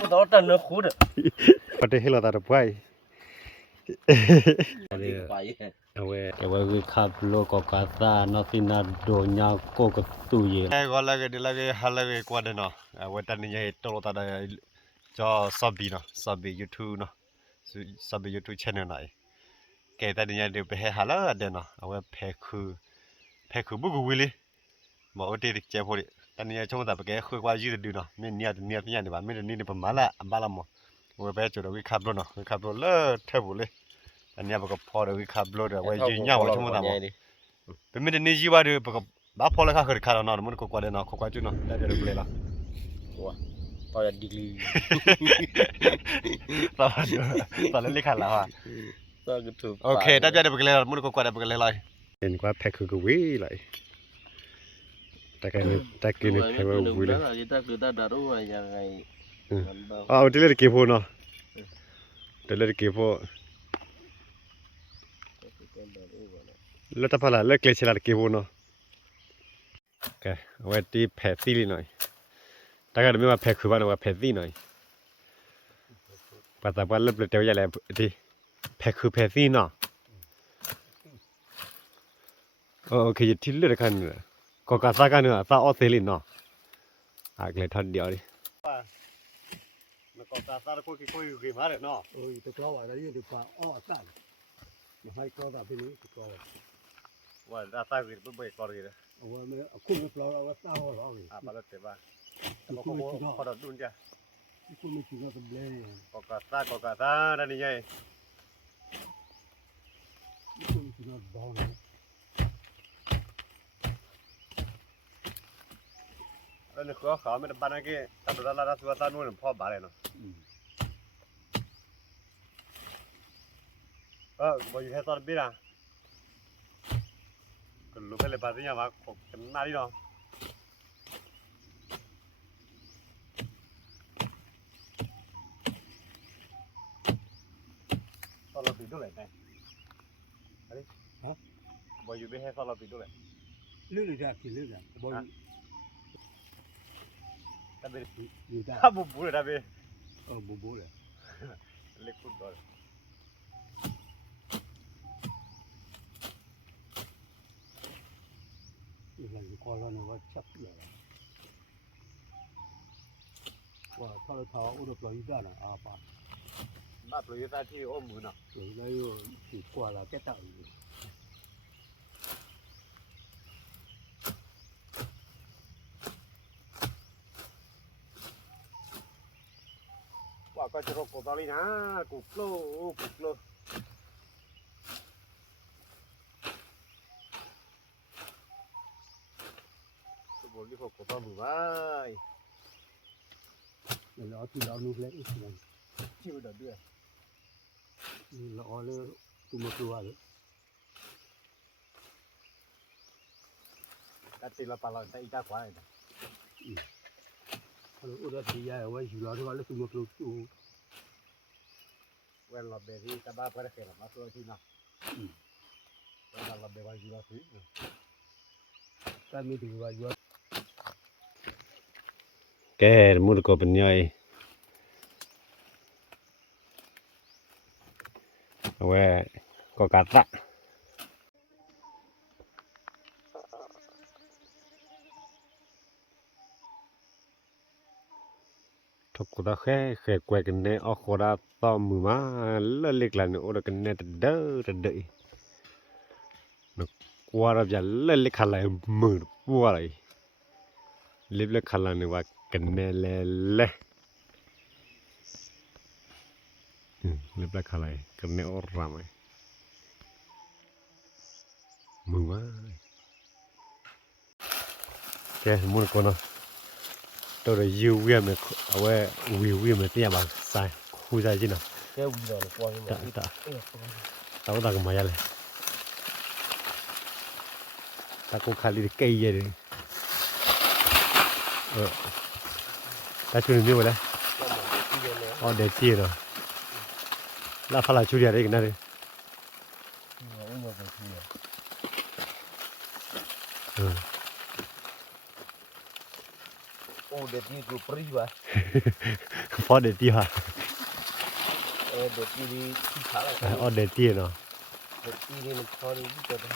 不到这能糊着。ประเทศเราตาไปเอาไว้ขับโลกกาซานอสินาโดญาโกกตุยไอ้ก็ละก็ละก็หาละก็กว่าเด้เนาะเอาไว้ตอนนี้ตลอดตาจอซับบีเนาะซับบี YouTube เนาะซับบี YouTube channel ไหนแกตอนนี้เดี๋ยวไปหาละเด้เนาะเอาไว้แพ้คือบุกวิลิมาเอาเด็กเจ็บพอดีตอนนี้ช่วงแต่ไปแกคุยว่ายืดดูเนาะไม่เนี่ยเนี่ยบ้านไม่ได้นี่ประมาณละบ้านละมั้งเอาไว้ไปจุดเอาไว้ขับรถเนาะขับรถเลิศเท่าบุเลยอันนี้บอกพอเราขับรถเอาไว้ยืนยาวชั่วโมงต่างมั้งเป็นไม่ได้นี่จีว่าดูบอกบ้าพอแล้วข้าเคยขับเนาะมันก็กว่าเดิมเนาะกว่าจุดเนาะได้เดี๋ยวเลยละว้าตอนดีกรีตอนเล่นขันแล้วอ่ะตอนก็ถูกโอเคได้จะได้ไปเลยมันก็กว่าได้ไปเลยเห็นว่าแพ็คคือกูวิ่งเลยแต่กินแพ็คว่าวิ่งเลยkita daru yangไงอ๋อเดี๋ยวเล่นเกมพูเนาะเดี๋ยวเล่นเกมพูแล้วถ้าพอละเลิกเล่นเชลล์เกมพูเนาะโอเคเอาไว้ที่แพ็คซี่หน่อยแต่ก็ไม่ว่าแพ็คคือว่าแพ็คซี่หน่อยปัจจุบันเริ่มเดี๋ยวอย่าแล้วที่แพ็คคือแพ็คซี่เนาะโอเคที่เลือกกันเนี่ยก็การสร้างกันเนี่ยสร้างออสเตรเลียเนาะเลยทันเดียวดิมันก็การสร้างคุยกี่มาเลยเนาะตัวกล้าอะไรนี่ดีกว่าอ้อสั่งอย่าให้กล้าแบบนี้ตัวกล้าว่าสร้างกี่ปุ๊บไปก่อนเลยว่าไม่คุณไม่ปล่อยเราสร้างเราเลยมาแล้วเจ็บป่ะแต่ก็พอเราดูจ้ะคุณไม่คิดว่าจะเบลก็การสร้างนั่นนี่ไงคุณคิดว่าบ้าเลยแล้วนี่คือเขาไม่ได้บ้านกี่ตอนเราสุวรรณนู่นพ่อบาเลยเนาะบอกอยู่แค่ตอนปีนะก็รู้ไปเลยบ้านที่ยังว่ากันนาดีเนาะตอนเราปีด้วยไหนอะไรฮะบอกอยู่ไปแค่ตอนเราปีด้วยเรื่องอะไรกินเรื่องอะไรบอกทำไมอยู่ได้ถ้าบุบเลยทำไมบุบเลยเล็กฟุตบอลอย่างก่อนเราเนี่ยว่าชักเลยว่าถ้าเราท้าอุดมปล่อยได้นะอาปาบ้าปล่อยตาที่อ้อมมือเนาะปล่อยได้อยู่สิกว่าเราแค่ตายว่าก็จะรบกวนตอนนี้นะกุกโลตัวบนที่เขากดตอนมือไว้เราที่เรานุ่งเล็กอีกอย่างชิวเดือดด้วยเราเอาเลยตัวมาตัวเลยการตีเราปลาเราใส่อีกาขวาเลยนะเราอุดมที่ใหญ่ไว้อยู่เราที่ว่าเราตัวมาตัวเวลาเบรี่ตาบ้าเพื่อเขียนมาตัวที่น่ะเวลาเราเบรี่อยู่แล้วสิถ้ามีถึงว่าอยู่แกมุดก็เป็นย่อยเอาไว้ก็กัดละทุกคนแค่แกว่งกันเนี่ยเอาคนละต่อมือมาแล้วเล็กหลานเนี่ยโอ้เรากันเนี่ยเด้อนึกว่าเราจะเล่นเล็กขนาดมือปัวอะไรเล็กขนาดเนี่ยว่ากันเนี่ยเล่เล็กขนาดกันเนี่ยโอ้รำไงมือว่าแกมุดก่อนเนาะตัวเดียววิ่งมาเอาไว้วิ่งมาที่ยังบางสายคู่ใจจริงเนาะแค่วิ่งเลยกว่าอยู่ตาก็มาอย่างเลยตาก็ขาลีเกย์เลยตาช่วยนี่หมดเลยอ๋อเด็ดจีเนาะแล้วพลาช่วยอะไรกันนะเนี่ยโอ้ เด็ดที่กูปรีวะ พอเด็ดที่ฮะ เด็ดที่ที่ขาอะไร อ๋อเด็ดที่เนาะ เด็ดที่นี่มันพอดีที่จะได้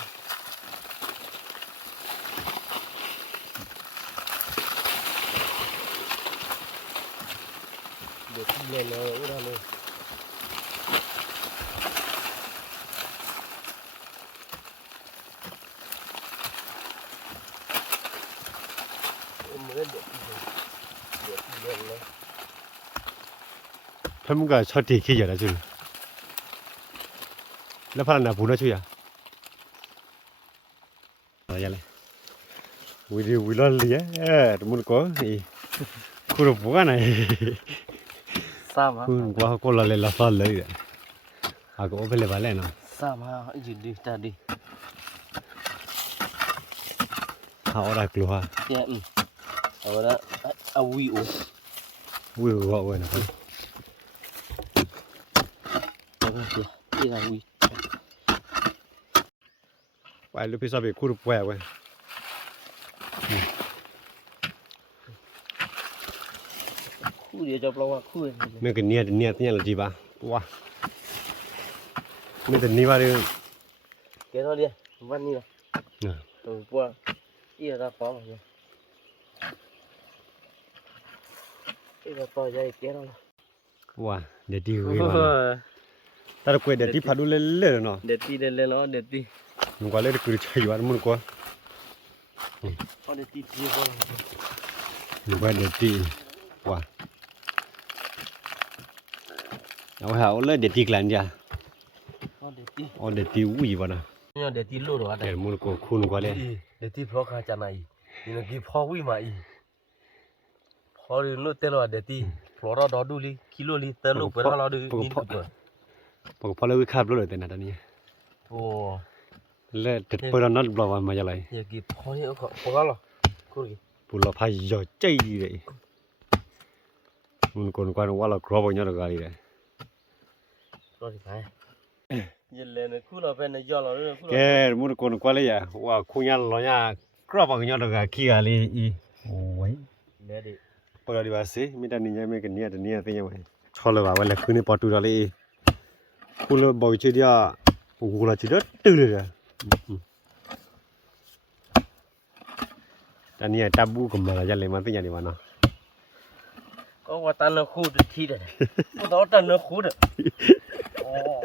เด็ดที่เลยเลยอุ้ยเลยเหมือนเด็ดที่เลย 他们个朝地去着了就是，那怕那不能去呀？啊，呀嘞，为了理哎，这么个哎，可是不干呢，Sama. 过了来了啥来的，啊个我不来不来呢， Sama jadi tadi. 好我来给哈， Ya, awalnya awi o. 我呢， Ya, ini awi. 外头比啥比可是不爱喂， Khu dia jawab lawan khu ni. 那个捏了几把，哇，那个泥巴的， Kena dia, van ni lah. 嗯， Tu buat. Ia dah apa lah. Ia dah apa jadi kena lah. 哇，那地回嘛，但是贵的地爬都来了呢。 Deti dia lelo deti. Nunggu lagi kuri cai war mun ko. Oh deti dia pun. Nunggu ada ti. Wah. Awak hau le deti klan ja. Oh deti. Oh deti ui bana. Ni deti lu doh ada. Eh mun ko kun ko le. Deti phok aja nai. Ini lagi phok wi mai. Phok lu telo deti. Flora dah dulu kilo li telo berapa lah dulu ni tu. Pok pala wi khap lo te na tani. Oh. Le tet pera not blow ma ja lai. Ya ki phok ni ko phok lah. Kuri. Pulo phai yo chai de. Mun kon ko wala gro bo nya ga ri de. Kuri pai. Ye le ne khu la pe ne yo la ne khu la. Ke mun kon ko le ya. Wa khu nya lo nya gro bo nya ga ki ga li i. Oi. Le de. Pora di basi mi ta ni nya me ke ni te nya mai. Chole ba wa le khu ni pa tu da le. Khu lo bo chi dia. Khu la chi da tu le da. Tani ya tabu kembali aja lemah tu jadi mana? Có qua tan nó khu được thi đấy. Có đó tan nó khu được. Ồ.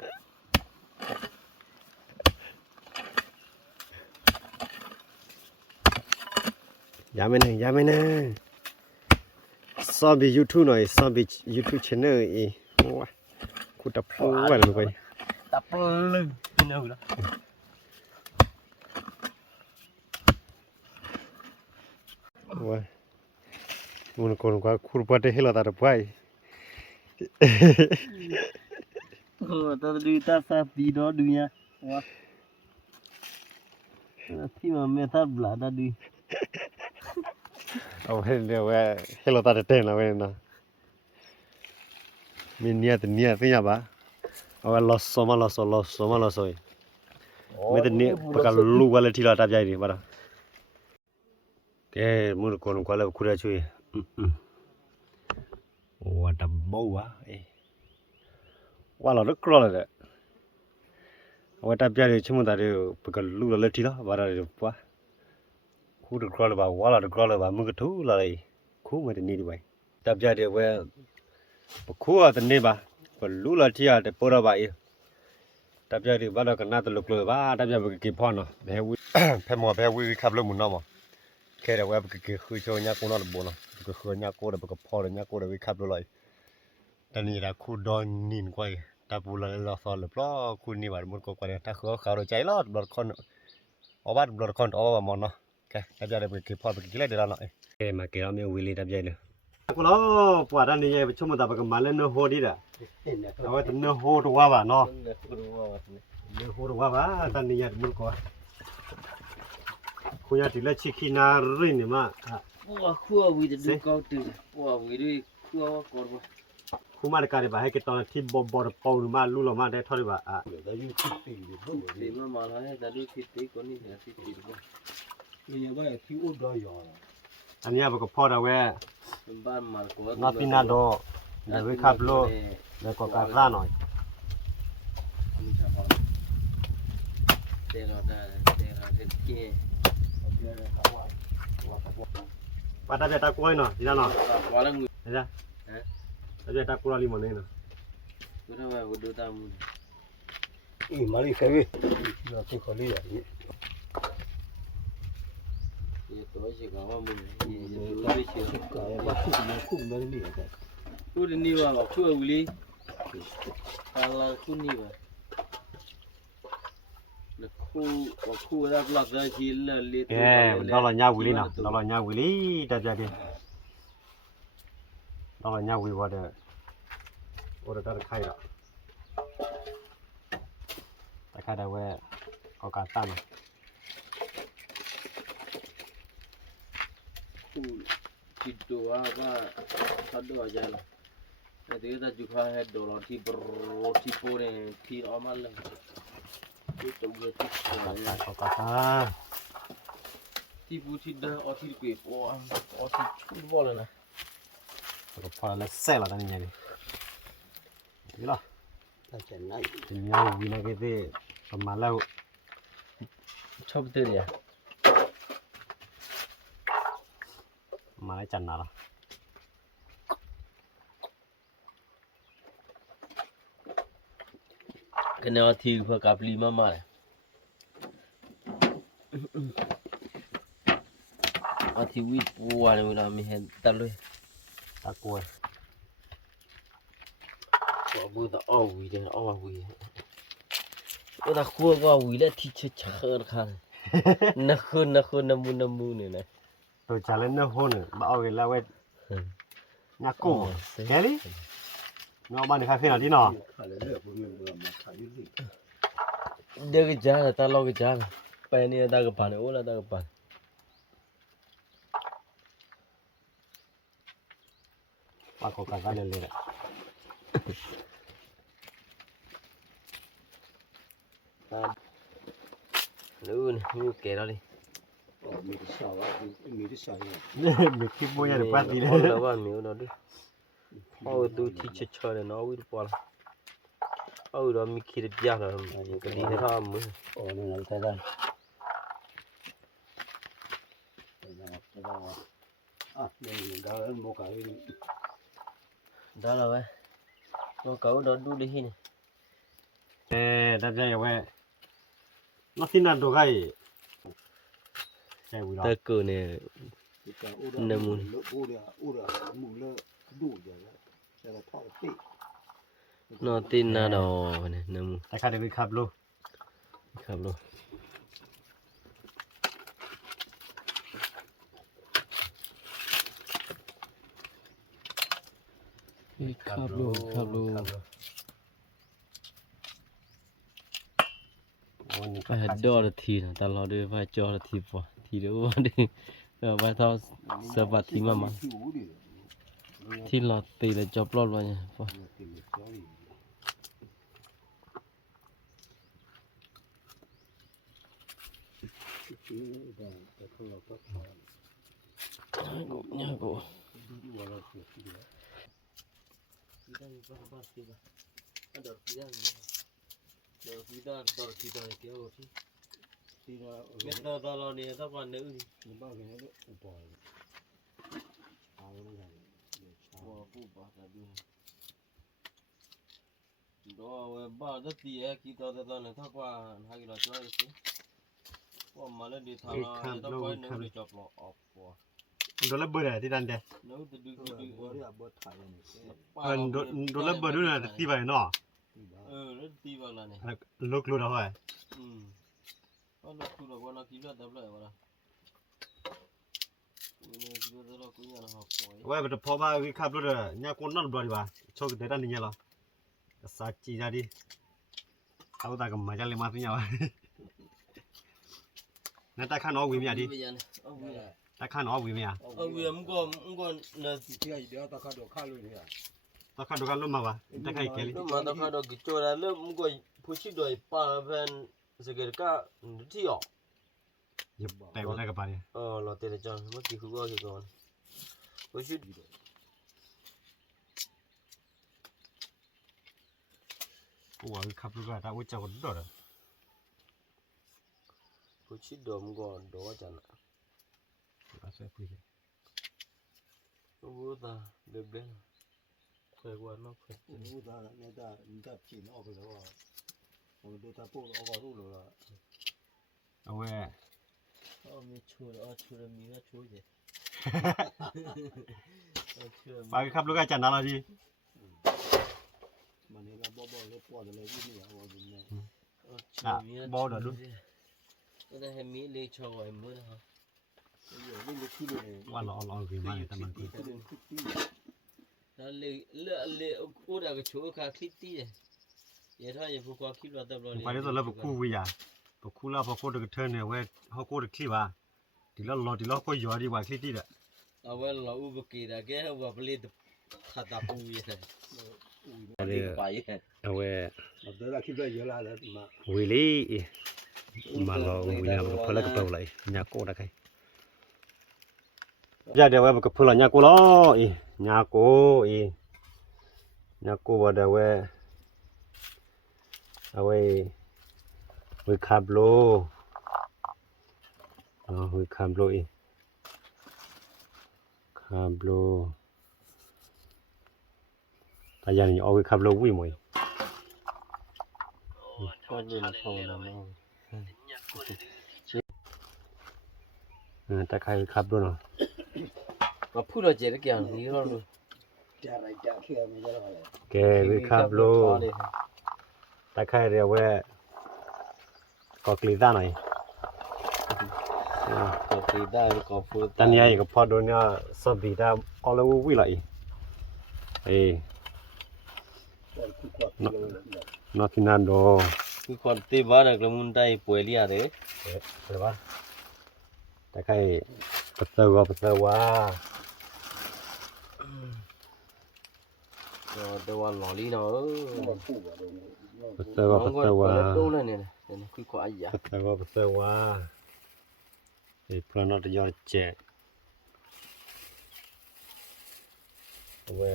Dạ mấy nè. Sao bị YouTube này, sao bị YouTube channel ấy. Wow. Cô tập phô vậy là vậy. Tập lưng. Đâu đó. Wow. Muốn con qua khu bát hết là ta phải. Ta đi ta sa đi đó đi nha. Wow. Khi mà mẹ ta bả ta đi. Hết là ta tên là vậy nè. Mình nia thì nhà ba. Lọt xóm mà rồi. Mấy tên nia bắt cả lũ qua lên thì là đáp giải đi bắt đầu. Cái muốn con qua là khu ra chui. What a bow á. Quá là rất rõ rồi. What a giải đi chúng ta đi bắt cả lũ lên thì đó bắt đầu quá. Khu được rõ là bảo quá là được rõ là bảo muốn cái thú là khu mà đi vậy. Đáp giải đi về khu ở tên này ba. Còn lũ là thì để bỏ ra vậy. Đáp giải đi bắt đầu cái nào từ lục lừa ba đáp giải cái kịp phòn nó. Bé vui. Bé mò bé vui khắp luôn muốn nó mà. Cái đó cái khơi cho nhà cô nó là buồn nó. Cái khơi nhà cô là cái phòn nhà cô là cái khắp luôn lại. Tao nhìn là khu đòn nhìn quay. Ta bù là sao là lo khu ní bảo muốn có quay ta khơi khảo rồi cháy lót blood con. Ở bát blood con ở vào mòn nó. Cái đáp giải cái phòn cái lấy để ra lại. Cái mà cái đó mới Willy đáp giải nữa. Cô nó quả ra này về chung một tập cái mà lên nó hô đi đã. Nó cái nó hô được qua bà nó. Nó hô được qua bà ta này muốn có. Khu nhà thì là chỉ khi nào rồi nữa mà. Wow, khu vui được đúng câu từ. Wow, vui đi khu con mà. Khu mà cái bà hay cái tao thì bò bò mà lú mà để thôi bà. Để mà nói là đi thịt con đi thịt. Ini apa ya? Tiup dah ya. Anh em có phò đâu về. บ้านมาก็ นอฟินาโดเดี๋ยวขับโลเดี๋ยวก็กาซ่าหน่อย เดี๋ยวเราได้เดี๋ยวเราได้เกี่ย ปาตาเบตาโกยเนาะดีแล้วเนาะ ว่าแล้วงู เห็นจ้ะตาเบตาโกราลีมันเนี่ยเนาะ กูทำไมกูดูตามมึง อีมาลีเซเว่เราที่เขาเรียกนี่ ये तो ऐसे गाँव में ये तो भी चीज़ ก็ว่าคู่มันนี่ก็ कुछ नहीं हुआ कुछ उगली काला कुछ नहीं हुआ न खूब रात लग रहा है ले แกเราละญาวิลีเนาะเราละญาวิลีตาเบตเราละญาวิว่าเด้อโอ้เด้อตาไข่ละตาไข่ได้เว้ก็กาซ่าเนาะ चिट्टू आवा साधु आ जाएगा मैं तो ये था जुखा है डॉलर थी रोटी पोरे थी अमल ये तो ये थी ก็กาซ่า थी पूछी ड और थी पे और थी छूट बोले ना ก็พอแล้วเสร็จแล้วตอนนี้เนี่ยนี่ล่ะ ถ้าจะไหน ญาวินะเกเตประมาณแล้ว छुप दे दिया มาได้จันนาละ कने और थी पर कापली में मारे और थी वीट वाले में ना में है तले ตะกวย ก็บูตาอ้อวีเด้อ้อวีก็ตาคั่วก็วีแล้วที่เฉยๆค่ะนักน้ำมูเนี่ยนะ ตัวจาเล่นเนื้อโหนบ่เอาเวลาเวทนักกู้แกลี่เนาะบ้านในคาเฟ่น่ะที่เนาะ ขาเลยเลือกพวกนี้มาขายอยู่สิ เดี๋ยวก็จ้าตาลอกจ้าไปเนี่ยตากระปานโอ้ละตากระปาน ปากก็กาซ่าเลยแหละ นู่นมีแก่แล้วดิ มีที่ชาวมีที่ชาวเนี่ย มีคลิปมวยในปาร์ตี้เลย แล้วว่ามีแล้วดิเอาดูที่เฉยๆเลยเนาะวิปอลเอาเรามีคิดยากแล้วก็ดีนะมึง โอ้นั่นเราใช้ได้อ่ะนี่ดาวน์โมกายนี่ đó là vậy nó cậu đó đu đi nè ตาใจเว้ยนักสินาโดไกใจวิลา ta cờ nè น้ำมันอูเรียมุงเลดูอย่างละแต่ละทอดปี nó tin na đồ nè nằm แต่ข้าได้ไปขับลู khắp luôn khắp luôn วันนี้ phải đo được thì ta lo đưa phải cho được thì vào thì đâu đi phải thao sơ vặt thì mà thì lọt thì là chọc lọt vào nha nhà cổ Biết tao tao lo nè tao còn nữ đi. Bỏ phụ bỏ ra đi. Đó bỏ rất tí ấy khi tao tao này thắc qua hai cái đó chơi được chứ. Bỏ mà lên đi thằng nó tao coi nữ để chọc lọ ọp bỏ. โดนระเบิดที่ดันเด้ Nữ từ từ từ เรียกบดไทยนี่ โดนระเบิดด้วยนะที่ไปเนาะ nó tí vào là này. ลูกรู้แล้วเว้ย Nó lúc tu rồi nó kiếm ra đập lại vào đó. Nó kiếm ra đó cũng nhà nó học hỏi. เว้ยแต่พอมาวิขับรถเนี่ยคนนั่นบ่ดีว่าโชคได้ด้านนี้เหรอสักจีจ้าดิเอาตากับมาจังเลยมาที่เนี่ยว่ะนั่นตาข้างนอกวิ่งมีอ่ะดิ Bây giờ này, ông vừa. ตาข้างนอกวิ่งมีอ่ะ Ông vừa cũng còn là ที่เดียวตะขาดข้าเลยเนี่ย ตาข้างดูกันลุ่มมาวะตาข้างเกลี่ lúc mà tao khai được cái chỗ là lớp cũng còn phụ trách đuổi pa ven sự cái cả thi học. อย่าไปวันไหนกับไปเนี่ย Là tiền để cho mất kỳ khu coi thì còn. 不是的，我ขับรถก็ถ้าว่าจะก็ดอด不是的，我们讲多少呢？ อาศัยคุย 我的对不对？快过那快， ဘူးသားနေတာနေတာပြင်းအောင်လို့ဟိုတို့တာပို့အော်လို့လား เอาไว้ 哦没出了，哦出了米那出去，哦出了 ไปขับรถก็จันทร์ละที မနေလာဘောလေးပေါ်တယ်လေဒီနေဟောဒီနေ 哦出了米那出去，那还米来炒我没了哈， ဒီလိုလေးခီးလို့ ว่าเราเอาคือมาแต่มันคือ ခီးခီး 那来我那个炒看起低的，也他也不光起了得不了。 ไปได้ตัวแล้วไปคู่วิยาไปคู่แล้วพอโคตรกระเทินเนี่ยเว้ยเขาโคตรคลิปอ่ะทีละรอทีละก็ย่อดีกว่าคลิปที่เด้อ 啊，我老五不给他，给我不来的，他打不回来， อันนี้ 八爷， เอาไว้ ဒါလာခီးပဲရလာတယ်ဒီမှာ วิลี่มาเราวิลี่มันก็พลักเปล่าเลยญาโกได้ใครญาเดี๋ยวมันก็พลัญาโกล้ออีญาโกอีญาโกว่าเดี๋ยวเอาไว้วิคาบโลวิคาบโลอีคาบโลแต่ยังเอาวิคาบโลวิ่งมั้ย 我这头了嘛，ตะไคร้ครับด้วยเนาะ 我铺了这个样子了咯， ကြာလိုက်ကြာခေမကြတော့လေ แกวิครับโลตะไคร้เรียกว่าก็กลีด้าหน่อย ก็给他搞铺， ตอนนี้ก็พอโดนเนี่ยสบีดาเอาแล้ววิ่งเลยเอ้ ခုခွတ်လို့ นอทินันโด 你看对吧？那个门带玻璃啊的， เห็นปะตะไคร้ปัสสาวะ 这我老李了， ခုပါတော့ ปัสสาวะ 都了呢，快快呀， ปัสสาวะเอ้พลานอตยอเจเว้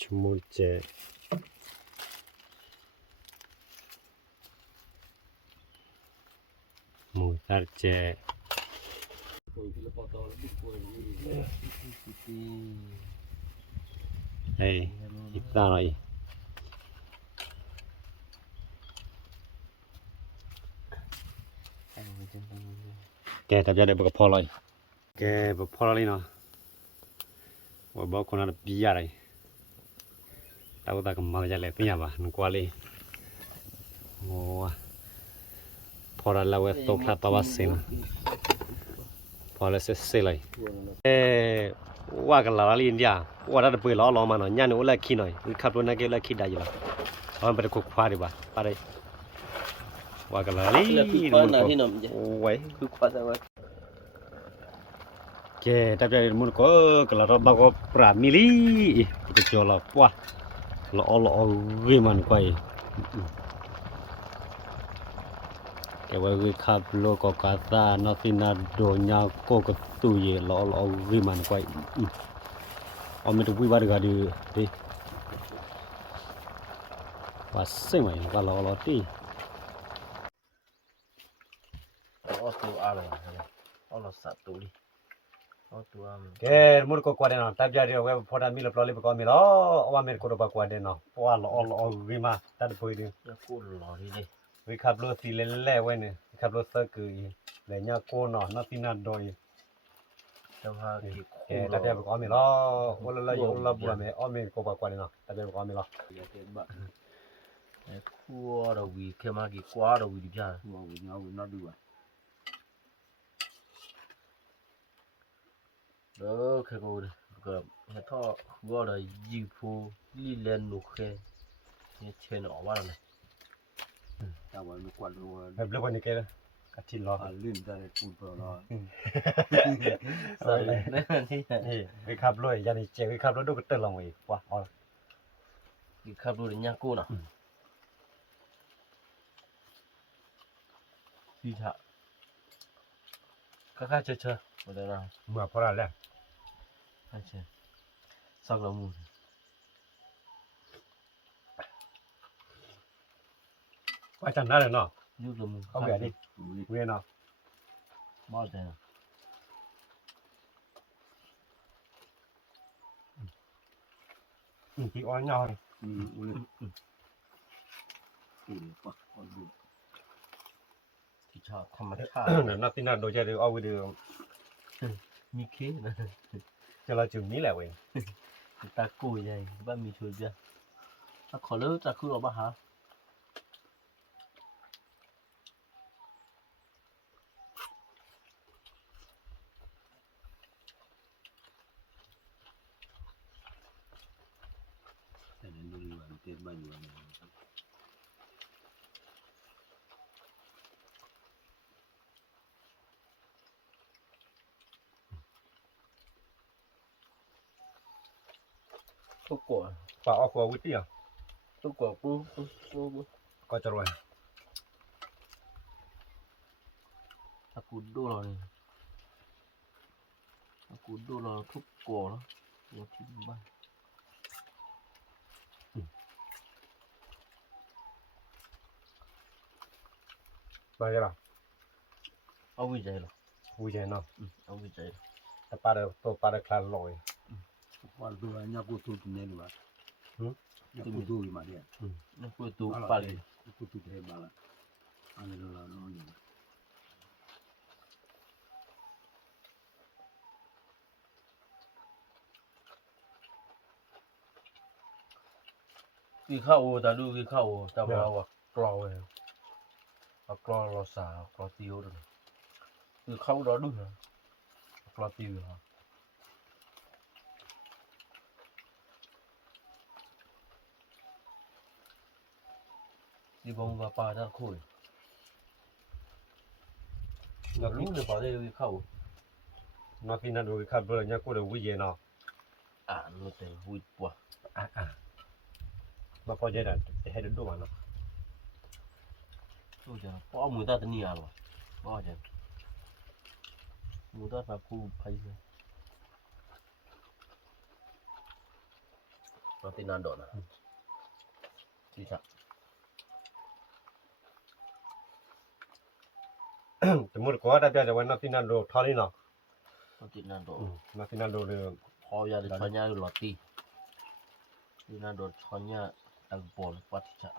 ชมูเจมูตาเจ เฮ้ยอีกตาหน่อยแกแต่จะได้บอกพอเลยแกบอกพอเลยเนาะว่าบอกคนนั้นปีอะไรแต่ว่าตากมาจะเล็กเนี่ยป่ะนึกว่าเลยโอ้พอแล้วเว้ยตกทับตัวสินะพอแล้วเสียเลยว่ากันละลินเดียว่าได้ไปล้อมาหน่อยยันอุลักขี้หน่อยขับรถนักเก็ตลักขี้ได้อยู่ละเอาไปคุกควาดีป่ะไปเลยว่ากันละลินโอ้ย 快快的我。 แกแต่ใจมันก็กระเราบางก็ปราบมิลีไปเจอเราป่ะเราเรื่องมันก็แกว่าวิคับโลกกาตานอสินาโดญาโกกตุยเราเรื่องมันก็เอาไม่ต้องวิวาดกันดิว่าเสียงไหมก็เราตี เอาตัวอะไรเอาเราสัตว์ตัวดิเอาตัว แกมันก็กว่าเดิมนะแต่จะเรียกว่าพอได้มีเราปล่อยไปก็มีแล้วว่ามันก็ต้องกว่าเดิมนะเพราะว่าเราวิมาตัดไปดิ จะกูหล่อดิเลย วิคับรถสีเล่ๆไว้เนี่ยวิคับรถสักคือเลยเนี่ยโกนเนาะนับที่นั่นโดย จะพากี่ แกแต่จะไปก็มีแล้ววันละอยู่ละบัวมีอ้อมีก็กว่าเดิมนะแต่จะไปก็มีแล้ว อย่าเต็มบ้านไอ้ขั้วเราวีแค่มากี่กว่าเราวีดิจ้า ဟိုငါ့ကိုနောက်ดูอ่ะ เด้อแค่กูดิก็ให้ท่อขั้วเรายิงพูลีเลนนุกแค่เนี่ยเชนออกว่าอะไร တာဝန်ကွာလို့ แบบเรื่องนี้แกกะทิล้อ အလင်းတဲ့ပူပေါ်တော့ สัตว์เลยนั่นที่ นี่วิคับรถยันนี่เจวิคับรถดูก็เตือนลงอีกว่าอ๋อ กี่ขับรถเนี่ยกูน่ะพี่ชะข้าเชื่อมาเดี๋ยวนะ เมื่อพอแล้ว ใช่สักละมุน ว่าจันได้เลยเนาะ ยูละมุน เขาแก่ดิเวียนเนาะ บ้าใจนะ พี่อ้อนยาว อุ้ยอุ้ยปะอ่อนดู ที่ชอบธรรมชาติ เนี่ยนักที่นั่นโดยใช้เดี๋ยวเอาไปดู มีเค้กนะ จะเราจึงนี้แหละเว้ย ตากูใหญ่บ้านมีช่วยจ้ะถ้าขอเลิกจะคือเราบ้าฮะ แต่ในดูว่าเต็มบ้านอยู่นะ ทุกกว่า ป่าออกหัววิทย์อ่ะ ทุกกว่าปุ๊บ ก็จะรวย ถ้ากูดูเราเนี่ยถ้ากูดูเราทุกกว่าแล้วเราทิ้งบ้าน ไปใช่ป่ะ เอาวิจัยหรอ วิจัยเนาะ เอาวิจัย แต่ป่าเดี๋ยวตัวป่าเดี๋ยวคลานลอย ว่าดูว่าเนี่ยกูตัวเนี่ยดูว่าเนี่ยกูดูมาเนี่ย นั่นคือตัวปลาเลย กูตัวเทบ้าละอันนี้เราเนาะเนี่ย กี่ข้าวแต่ดูกี่ข้าวแต่เราอะกรอเลยอะกรอเราสากรอติวด้วยคือข้าวเราดูนะกรอติวฮะดีบงกับปลาด้านคุยเรารู้เลยปลาได้กี่ข้าว นักที่นั่นดูขับเรือเนี่ยกูเดี๋ยววิจัยเนาะ เราแต่หุ่ยปัว มาพอใจได้ให้ดูมันเนาะ รู้จักเพราะมือตาตัวนี้อ่ะหรอบ้าจังมือตาแบบกูไปเลยเราตีนานโดนนะที่สัก แต่มื่อก่อนได้เจอวันนักที่นั่นดูทอนี่เนาะ เราตีนานโดน นักที่นั่นดูเรือ พอยาดิชอนยาอยู่หลอดตีตีนานโดนชอนยาตังบอลปัดจะ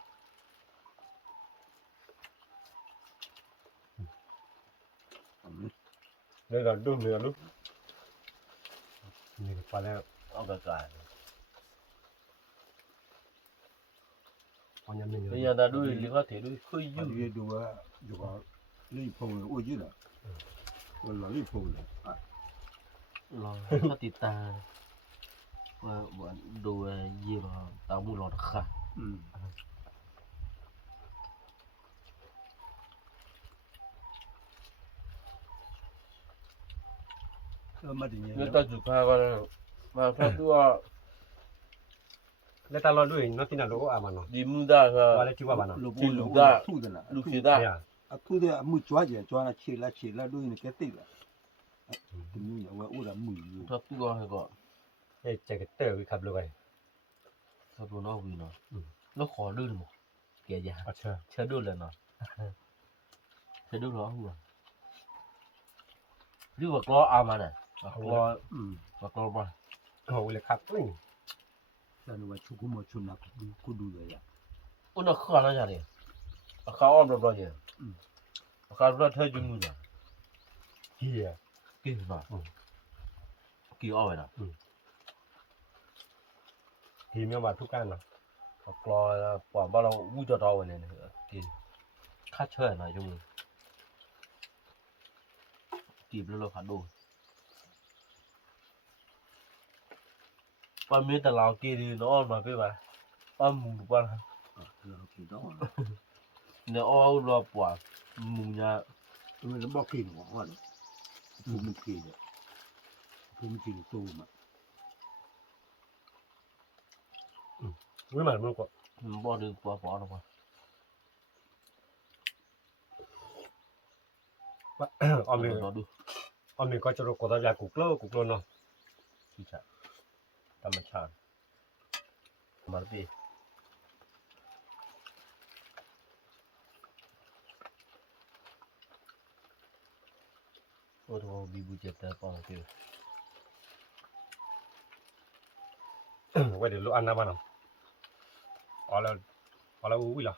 เรือดูเรือลุกนี่ไปแล้ว เอากระกาย พอยังไม่เย พ อะ ยาดาด้วยลิขถือด้วยคุย อัน ยู่ นี้ดูว่าดูว่านี่พงเลยโอ้ยยืดอ่ะว่าเรานี่พงเลยอ่ะ รอถ้าติดตาว่าดูยี่รอตามูรอดค่ะ มาถึงเนี่ย นี่ตาจุกาก็มาพระตัว แล้วตาเราด้วยนักที่นั่นดูก็อามันเนาะ ดีมุดาค่ะ ว่าแล้วชื่อว่ามันเนาะ ลูกทูดนะ ลูกศิษย์ได้ เนี่ย อ่ะทูดอ่ะมือจ้าเจจ้าละเชละด้วยนี่แกติดละถึงนี่ว่าอุดมืออยู่ พระตัวให้ก็ เฮ้ยแจ็คเก็ตเตอร์วิขับเรือไป พระตัวนอกวีเนาะแล้วขอดื้อมั้งแกยา อ๋อเชื่อ เชื่อดื้อเลยเนาะเชื่อดื้อหรอหัวดื้อว่ากลัวอามันอ่ะกลัวกลัวบ้า โอ้ยเลยครับนี่ แต่ว่าชุกุมชุนนะกูดูเลยอ่ะ อุ้นข้าแล้วจ้ะเนี่ยข้าอ้อมรอบๆเนี่ยข้ารถเธอจุ่มจ้ะ เฮีย กี่หน่อยกี่อ้อไปนะ ทีมยังมาทุกการเนาะ กลัวปอนบ้านเราวู้จอดเอาเนี่ยกี่ค่าเชิญหน่อยจุ่มกี่เป็นเราขาดูป้ามีแต่เรากี่ดีน้องมาไปบ้าป้ามุงป้า เราคิดต้อง เนี่ยอ้อรอปวดมุงเนี่ย มันบอกกินหัวก่อนกูมันกินอ่ะกูมันกินตู้มา วิ่งมามันก็ บ่ดึงปวดปอดออกมา ออม ดู ออมก็จะรู้ก็จะอยากกุกโลเนาะ ที่จะธรรมชาติมาดิโอ้โหบีบูเจ็บแต่ก่อนเดียว ไว้เดี๋ยวลูกอันน้ำมันเอาแล้วอุ้ยเหรอ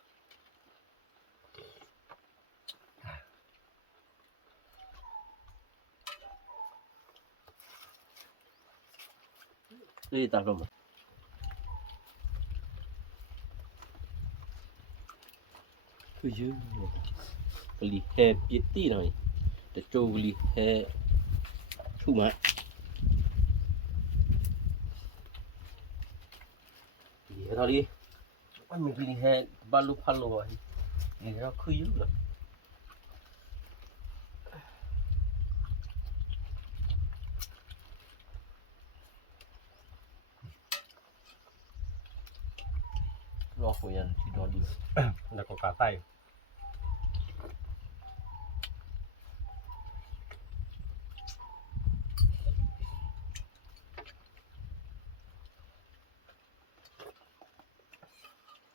นี่ตาลมคือยืมกลีแฮปิตี้หน่อยแต่โจกลีแฮชุ่มะเดี๋ยวตอนนี้มันมีกลีแฮบาลูพันโลไว้นี่เราคือยืมเหรอรอคุยกันที่ดอนดู แล้วก็กาไส้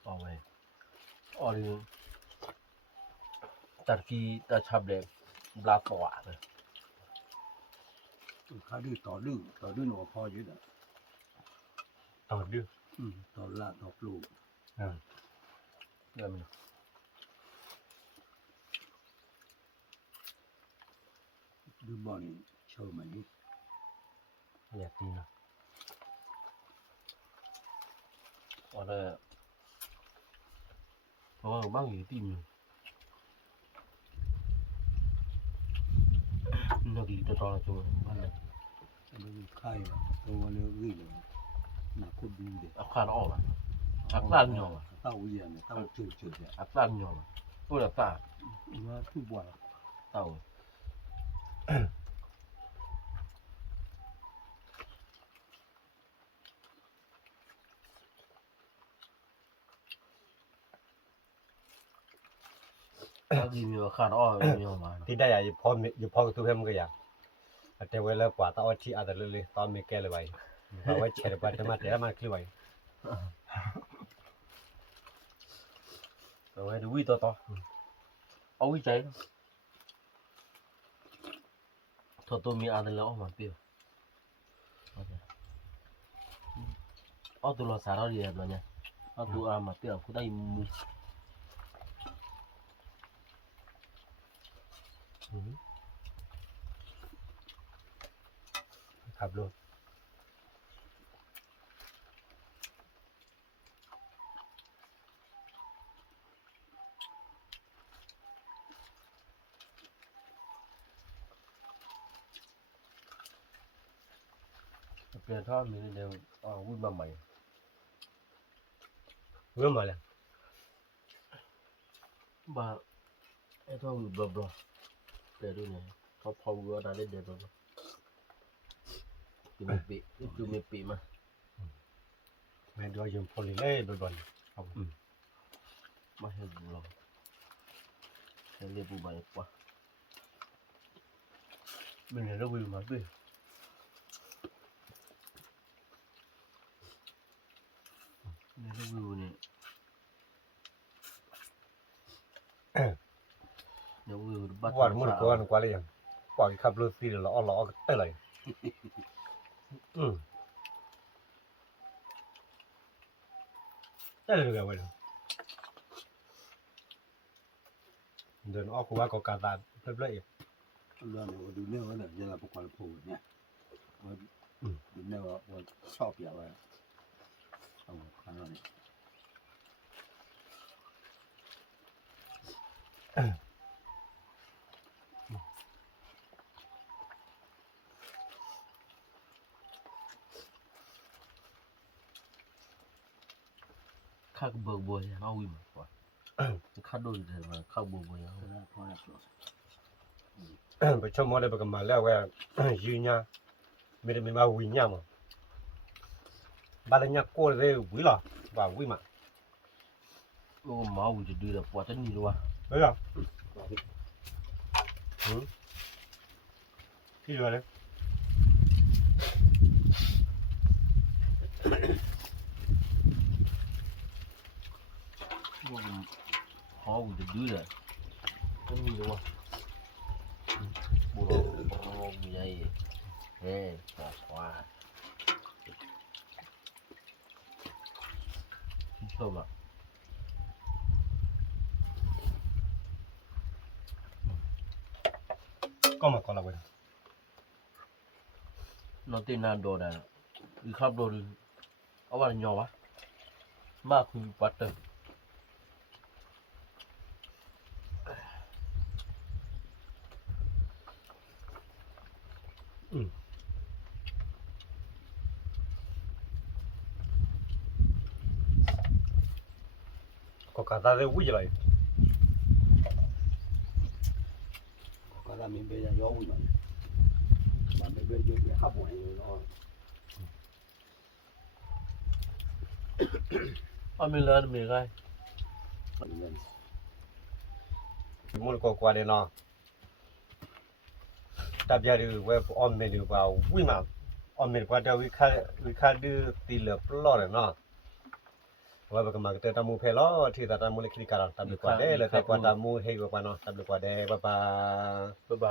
เอาไว้อ๋อนี่ตะกี้ตะชับเลยบลาฟอร์เลย เขาดื้อต่อดื้อหนูพออยู่อ่ะ ต่อดื้อ ต่อละต่อปลูก เรื่องมัน ดื้อบอลโชว์มันนี่ อยากกินนะ อ๋อเลยเพราะว่าบ้างอยู่ที่มีนักลีตัวตอนจุ่มบ้านเลย มันไข่ตัวเลี้ยงวิ่งเลยหนักคนดูเด็ก อักขระออกมาอักขระหย่อมา เต้าเยี่ยมเต้าจุดเนี่ย อักขระหย่อมาพูดแล้วป่ะ ว่าทุกวัน เต่าถ้ากินมีอักขระออกมีออกมา ที่ได้อยู่พอกับตัวเพิ่มก็อยากแต่เวลากว่าต้องเอาที่อาจจะเลยตอนมีแก่เลยไปเอาไว้เช็ดไปแต่มาแต่มาคลี่ไว้ เอาไว้ดูวิต่อเอาวิจัยถ้าตัวมีอะไรแล้วออกมาเปรี้ยวเอาตัวเราสารเรียบแล้วเนี่ยเอาตัวอามาเปรี้ยวคุณได้มู ครับลูก เปลี่ยนท่อมีเดียววิ่งมาใหม่ เริ่มมาแล้ว บ้าไอ้ท่อวิ่งบลอเปลี่ยนด้วยเนี่ยเขาพอวัวได้เดี๋ยวจุ่มปีมา แม่ดูยังพอลีเล่บ่อยๆครับ มาให้ดูเราให้เรียบบุบายกว่าเป็นเราวิ่งมาด้วยนี่เราวิ่งเนี่ยเดี๋ยววิ่งบัด ว่ามันก็อันกว่าเลยยังปล่อยขับรถสิแล้วเอาล้อเอ้ยเลยได้เลยกันไว้เดินออกกูว่าก็การตาเรื่อย แล้วเนี่ยดูเนี่ยว่าเนี่ยจะรับประกันผูเนี่ยว่าดูเนี่ยว่าชอบอย่างไรเอาขนาดนี้ ข้าเบิกบัวเอาวิ่งมากว่าข้าโดนเลยมาข้าเบิกบัวเอา พอแล้ว ๆไปชมมอได้ประมาณแล้วว่ายืนเนี่ยไม่ได้มาวิ่งเนี่ยมั้งบ้านเนี่ยกูเลยวิ่งหรอว่าวิ่งมา โอ้มาวิ่งจะดูแล้วปวดจะนี่รู้ว่า เฮ้ยหรอที่ดูเลย How would you do that? Không nhiều quá. Bù đồ như vậy. Nè, quả. Thơm ạ. Có là vậy. Nó tên là đồ này. Đi khắp đồ đi. Ở bà nhỏ quá. Mà khui bắt được. Có cả ta để uống lại. Có là mình bây giờ gió uống mà mình bây giờ bị hấp hoài rồi nó Mình lên mình gai. Muốn qua đây nó. Tập giờ đi về on menu vào uống mà on menu qua đây we can do till lo rồi nó. Và cái mà cái tamu phê lo thì ta tamu lấy khi cả tập được qua đây là qua tamu hay qua nó tập được qua đây bye bye. Bye bye.